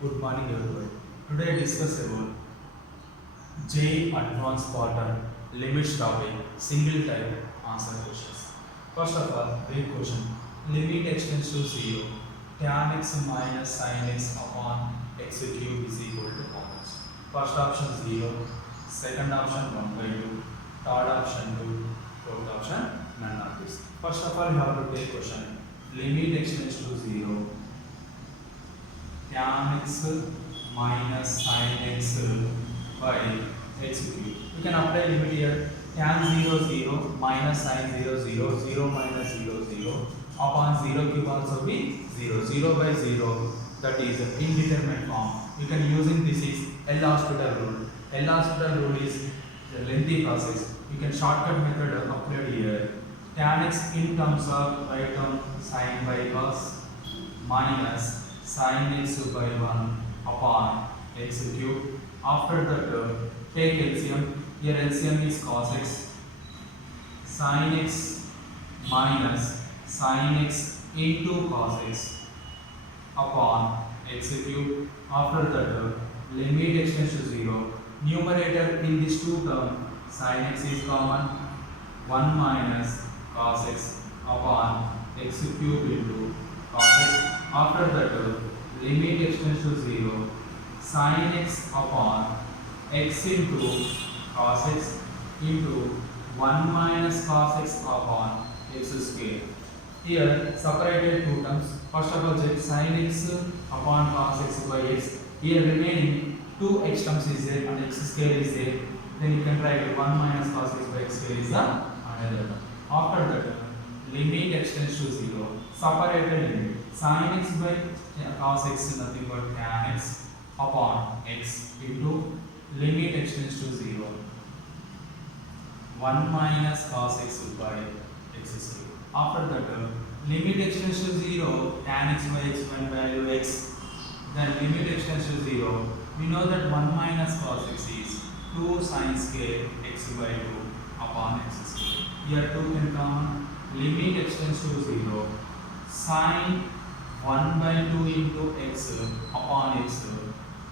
Good morning everybody. Today I discuss about J advanced pattern limits topic single type answer questions. First of all, big question. Limit extends to 0. Tan x minus sin x upon x cube is equal to how much? First option 0. Second option 1 by 2. Third option 2. Fourth option none of this. First of all, you have to take question. Limit extends to 0. Tan x minus sin x by x cube. You can apply limit here. Tan 0 0 minus sin 0 0 0 minus 0 0 upon 0 cube also be 0 0 by 0, that is indeterminate form. You can using this is L'Hospital rule. L'Hospital rule is the lengthy process. You can shortcut method applied here. Tan x in terms of right term sin by cos minus sin x by 1 upon x cube. After that, take LCM. Here LCM is cos x, sin x minus sin x into cos x upon x cube. After that, limit extends to 0. Numerator in these two terms, sin x is common, 1 minus cos x upon x cube into cos x. After that, limit extends to 0. Sin x upon x into cos x into 1 minus cos x upon x square. Here separated two terms. First of all, check sin x upon cos x by x. Here remaining two x terms is there and x square is there. Then you can write 1 minus cos x by x square is the another term. After that, limit extends to 0. Separated limit. Sin x by cos x is nothing but tan x upon x into limit extends to 0. 1 minus cos x by x square. After that, limit extends to 0, tan x by x when value x, then limit extends to 0. We know that 1 minus cos x is 2 sin square x by 2 upon x square. Here 2 can come, limit extends to 0, sin 1 by 2 into x upon x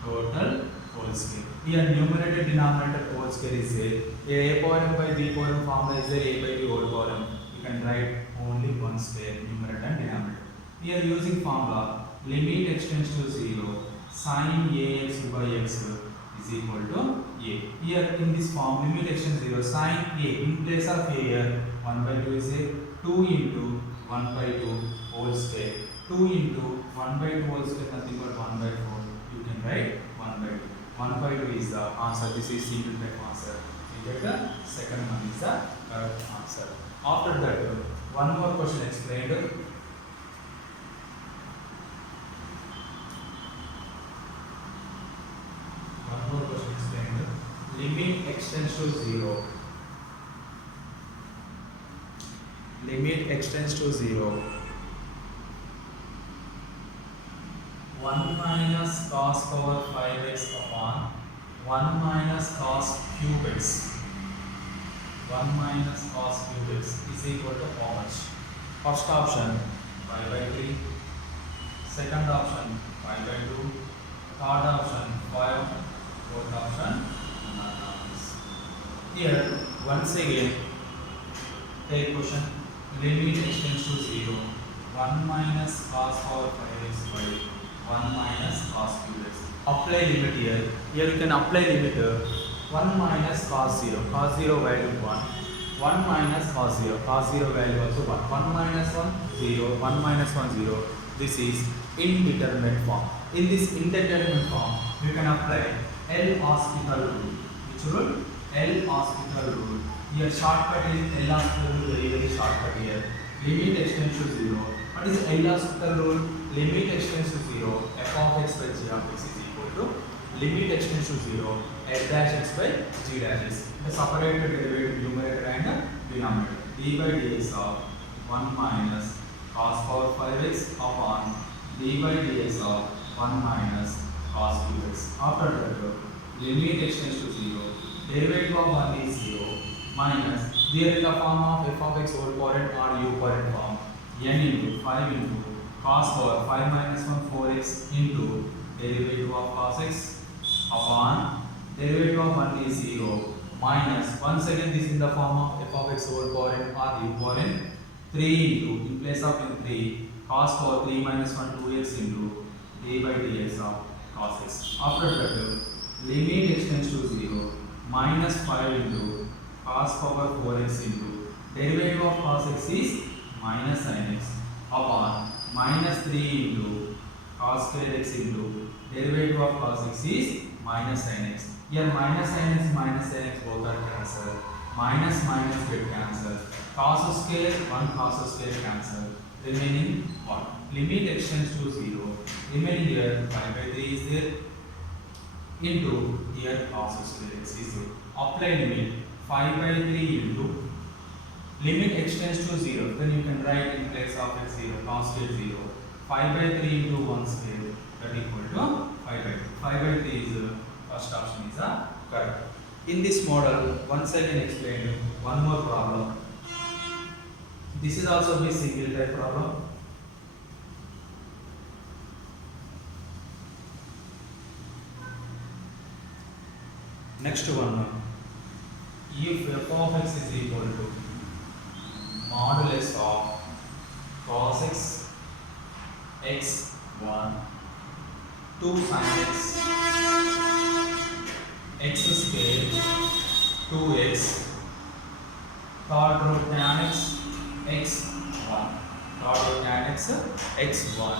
total whole square. Here numerator denominator whole square is there. Here a power m by b power m formula is there, a by b whole power m. You can write only one square, numerator and denominator. Here using formula, limit extends to 0, sin ax by x is equal to a. Here in this form, limit extends 0, sin a, in place of a here, 1 by 2 is a 2 into 1 by 2 whole square. 2 into 1 by 2 whole square, nothing but 1 by 4. You can write 1 by 2. 1 by 2 is the answer. This is single type answer. You get the second one is the correct answer. After that, one more question explained. One more question explained. Limit extends to 0. Limit extends to 0. 1 minus cos power 5x upon 1 minus cos cube x. 1 minus cos cube x is equal to how much? First option 5 by 3. Second option 5 by 2. Third option 5. Fourth option none of this. Here once again take question. Limit extends to 0. 1 minus cos power 5x by 1 minus cos cube x. Apply limit here. Here you can apply limit 1 minus cos 0. Cos 0 value 1. 1 minus cos 0. Cos 0 value also 1. 1 minus 1 0. 1 minus 1 0. This is indeterminate form. In this indeterminate form, you can apply L'Hospital rule. Which rule? L'Hospital rule. Here shortcut is L'Hospital rule, very shortcut here. Limit extends to 0. What is L'Hospital rule? Limit extends to 0. F of x by g of x is equal to limit extends to 0. F dash x by g dash x. The separated derivative numerator and denominator. D by dx of 1 minus cos power 5x upon d by dx of 1 minus cos cube x. After that, limit extends to 0. Derivative of 1 is 0 minus, there in the form of f of x whole power n or u power n form, n into 5 into cos power 5 minus 1 4x into derivative of cos x upon derivative of 1 is 0 minus once again this in the form of f of x whole power n or u power n 3 into in place of in 3 cos power 3 minus 1 2x into d by dx of cos x. After that limit x tends to 0 minus 5 into cos power 4x into derivative of cos x is minus sin x upon minus 3 into cos square x into derivative of cos x is minus sin x. Here minus sin x both are cancelled. Minus minus get cancelled. Cos square 1 cos square cancelled. Remaining 1. Limit x tends to 0. Remaining here 5 by 3 is there into here cos square x is there. Apply limit 5 by 3 into limit x tends to 0. Then you can write in place of x 0 cos square 0. 5 by 3 into 1 square that equal to 5 by 2. 5 by 3 is first option is correct. In this model, once again explained one more problem. This is also a single type problem. Next one, if f of x is equal to modulus of cos x x1 2 sin x x square 2x third root tan x x1 third root tan x x1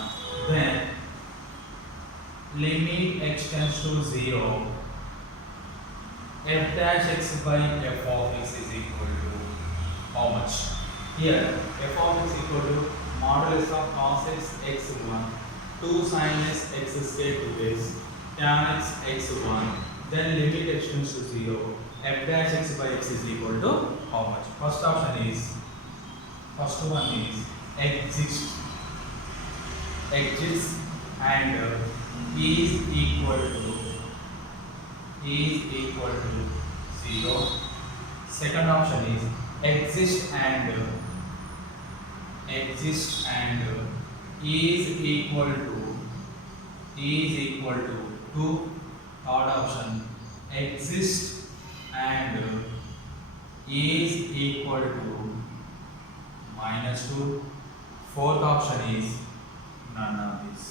then limit x tends to 0 f dash x by f of x is equal to how much? Here f of x equal to modulus of cos x x1 2 sin x x square 2x tan x x1 then limit x tends to 0 f dash x by x is equal to how much? First one is exists and is equal to 0. Second option is exist and is equal to 2. Third option exist and is equal to minus 2. Fourth option is none of this.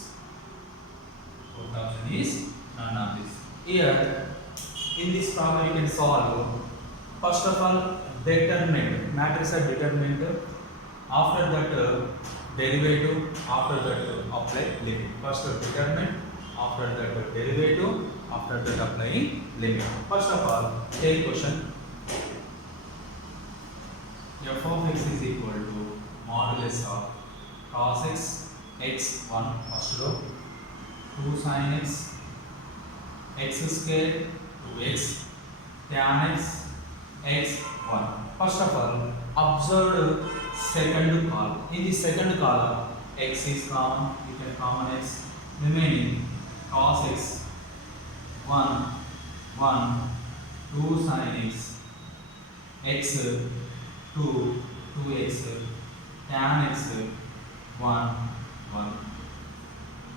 Here in this problem you can solve first of all determinant matrix are determinant, after that derivative, after that apply limit. First determinant, after that derivative, after that applying limit. First of all take question f of x is equal to modulus of cos x x1 first row 2 sin x x square 2x tan x x1. First of all observe second column. In the second column x is common, you can common x, remaining cos x 1 2 sin x x 2 2x tan x 1 1.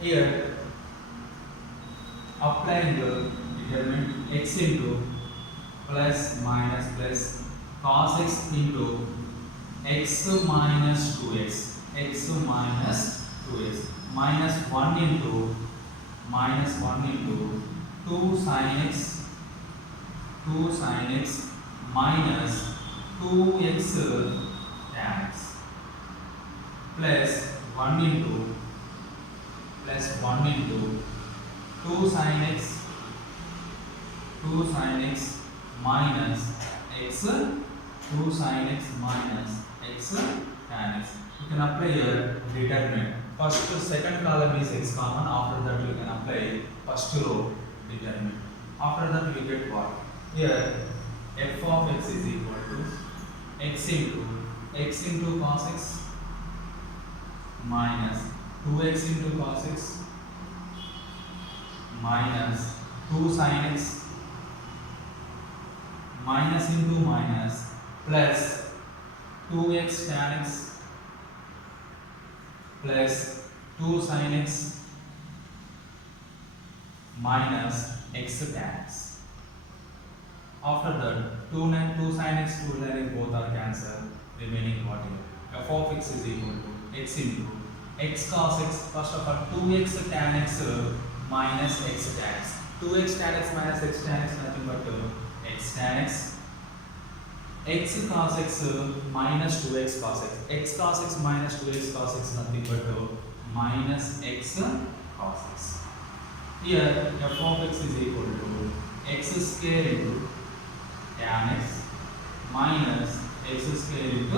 Here applying the determinant x into plus minus plus cos x into x minus 2x minus 1 into 2 sin x minus 2x tan x plus 1 into 2 sin x minus x 2 sin x minus x tan x. You can apply here determinant. First second column is x common, after that you can apply first row determinant. After that we get what? Here f of x is equal to x into cos x minus 2x into cos x minus 2 sin x minus into minus plus 2x tan x plus 2 sin x minus x tan x. After that, 2 sin x, 2 sin x both are cancelled, remaining what here? F of x is equal to x into x cos x. First of all, 2x tan x minus x tan x. 2x tan x minus x tan x nothing but x tan x. X cos x minus 2x cos x. X cos x minus 2x cos x nothing but minus x cos x. Here f of x is equal to x square into tan x minus x square into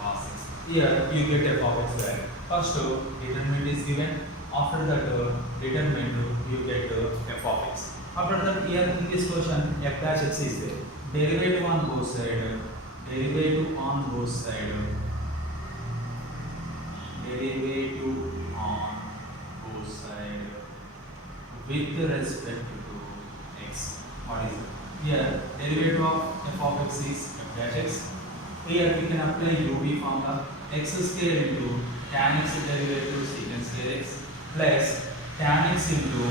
cos x. Here you get f of x value. First determinant is given. After that determinant you get f of x. After that, here in this question f dash x is there. Derivative on both sides. Derivative on both sides. Derivative on both sides with respect to x. What is it? Here derivative of f of x is f dash x. Here we can apply UV formula. X square into tan x derivative secant square x plus tan x into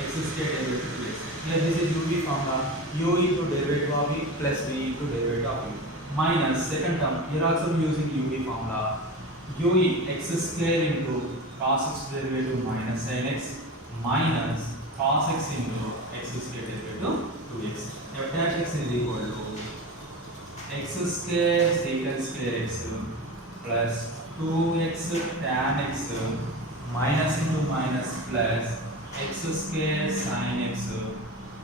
x square derivative to x. Here this is UV formula. U into derivative of v plus v into derivative of v minus second term. Here also we using UV formula. U x square into cos x derivative minus sin x minus cos x into x square derivative to x. F dash x is equal to x square secant square x plus 2x tan x minus into minus plus x square sin x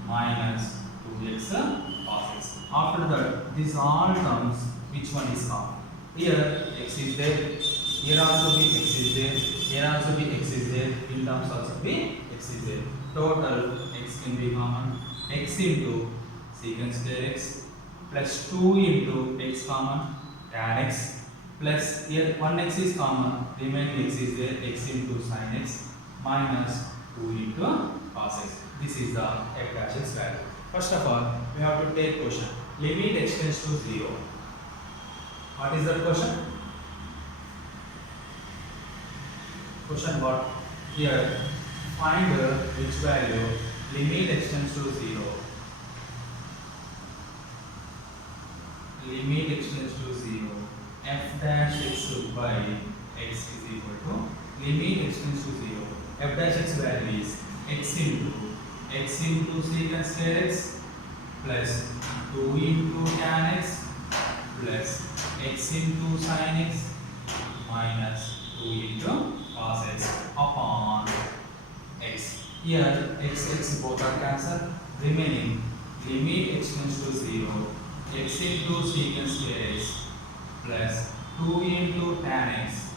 minus 2x cos x. After that, these all terms, which one is common? Here x is there, here also be x is there, here also be x is there, in terms also be x is there. Total x can be common. X into secant square x plus 2 into x common tan x plus here 1x is common, remaining x is there, x into sin x minus 2 into cos x. This is the f dash x value. First of all, we have to take question. Limit x tends to 0. What is that question? Question what? Here, find which value limit x tends to 0. Limit x tends to 0. F dash x by x is equal to limit x tends to 0. F dash x value is x into secant square x plus 2 into tan x plus x into sin x minus 2 into cos x upon x. Here x both are cancelled, remaining limit x tends to 0. X into secant square x plus 2 into tan x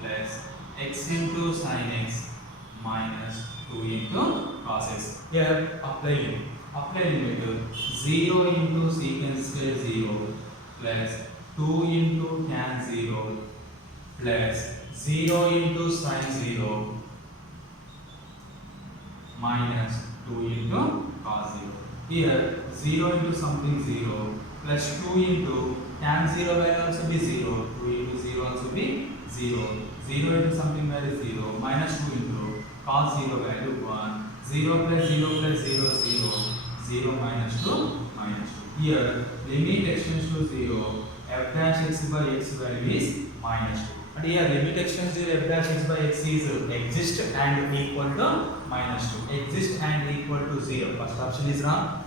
plus x into sin x minus 2 into cos x. Here apply limit. Apply limit 0 into secant square 0 plus 2 into tan 0 plus 0 into sin 0 minus 2 into cos 0. Here 0 into something 0 plus 2 into tan 0 value also be 0, 2 into 0 also be 0, 0 into something value 0, minus 2 into cos 0 value 1, 0 plus 0 plus 0, 0, 0 minus 2, minus 2. Here limit x tends to 0, f dash x by x value is minus 2. And here limit x tends to 0, f dash x by x is exist and equal to minus 2. Exist and equal to 0. First option is wrong.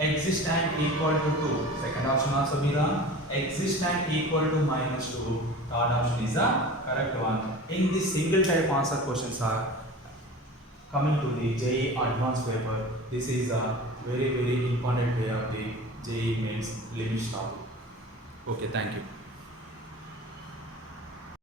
Exist and equal to 2. Second option also be wrong. Exist and equal to minus 2. Third option is the correct one. In this single type answer questions are coming to the JEE advanced paper. This is a very important way of the JEE mains limit topic. Okay, thank you.